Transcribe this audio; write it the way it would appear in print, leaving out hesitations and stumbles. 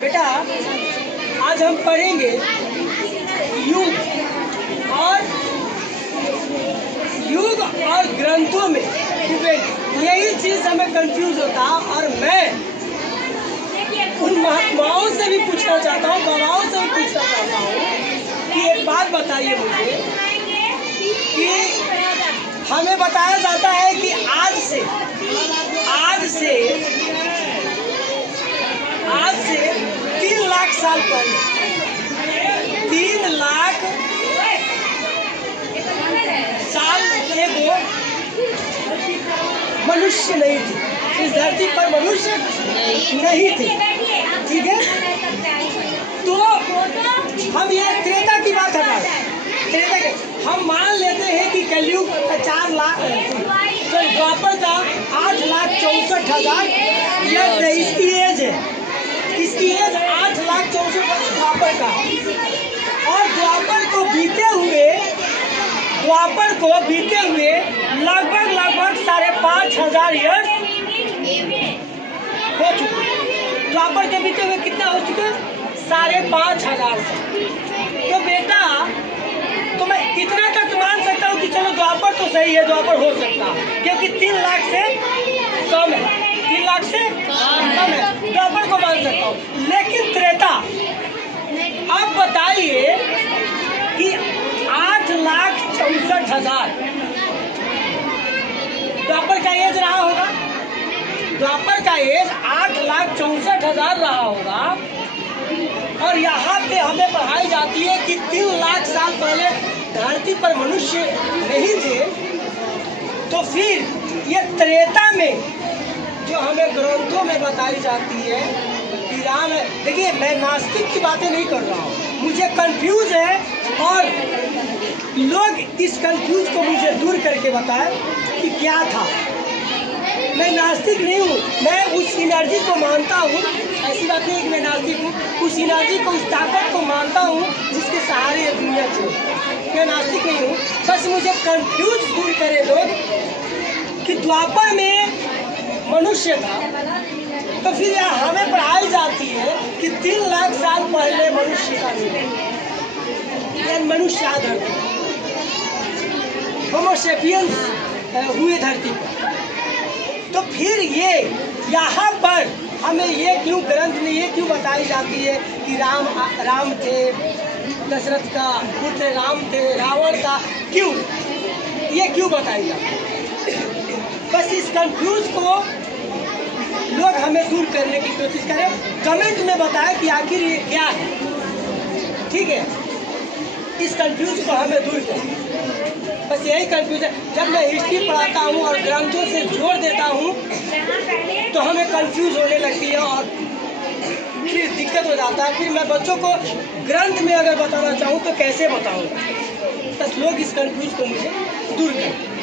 बेटा आज हम पढ़ेंगे युग और ग्रंथों में यही चीज हमें कंफ्यूज होता और मैं उन महात्माओं से भी पूछना चाहता हूँ, बाबाओं से भी पूछना चाहता हूँ कि एक बात बताइए मुझे कि हमें बताया जाता है कि आज से 3 लाख साल पहले 3 लाख साल एगो मनुष्य नहीं थे, इस धरती पर मनुष्य नहीं थे। ठीक है, तो हम ये त्रेता की बात हटा त्रेता के हम मान लेते हैं कि कलयुग 4 लाख द्वापर का 8,64,000 इसकी एज है, इसकी एज 8,64,000 द्वापर का। और द्वापर को बीते हुए लगभग 5,500 ईयर्स हो चुके। द्वापर के बीते हुए कितना हो चुके? 5,500 तो बेटा तो मैं इतना तक मान सकता हूँ कि चलो द्वापर तो सही है, द्वापर हो सकता क्योंकि 3 लाख से कम है, 3 लाख से कम है, द्वापर को मान सकता हूँ। लेकिन त्रेता, अब बताइए कि 8,64,000 द्वापर का एज रहा होगा, द्वापर का एज 8,64,000 रहा होगा। और यहाँ पे हमें पढ़ाई जाती है कि 3 लाख साल पहले धरती पर मनुष्य नहीं थे। तो फिर ये त्रेता में जो हमें ग्रंथों में बताई जाती है कि राम है। देखिए मैं नास्तिक की बातें नहीं कर रहा हूँ, मुझे कंफ्यूज है और लोग इस कंफ्यूज को मुझे दूर करके बताएं कि क्या था। मैं नास्तिक नहीं हूँ, मैं उस एनर्जी को मानता हूँ, ऐसी बात नहीं कि मैं नास्तिक हूँ, उस एनर्जी को, उस ताकत को मानता हूँ जिसके सहारे ये दुनिया चले। मैं नास्तिक नहीं हूँ, बस मुझे कंफ्यूज दूर करे लोग कि द्वापर में मनुष्य था। तो फिर यहाँ हमें पढ़ाई जाती है कि 3 लाख साल पहले मनुष्य का जन्म, मनुष्य आधार होमोसेपियंस हुए धरती पर। तो फिर ये यहाँ पर हमें ये क्यों ग्रंथ में ये क्यों बताई जाती है कि राम थे, दशरथ का पुत्र राम थे, रावण का क्यों, ये क्यों बताई जाती है? बस इस कंफ्यूज को लोग हमें दूर करने की कोशिश करें, कमेंट में बताएं कि आखिर ये क्या है। ठीक है, इस कंफ्यूज को हमें दूर करें, बस यही कंफ्यूजन। जब मैं हिस्ट्री पढ़ाता हूँ और ग्रंथों से जोड़ देता हूँ तो हमें कंफ्यूज होने लगती है और फिर दिक्कत हो जाता है। फिर मैं बच्चों को ग्रंथ में अगर बताना चाहूँ तो कैसे बताऊँगा? बस लोग इस कंफ्यूज को मुझे दूर करें।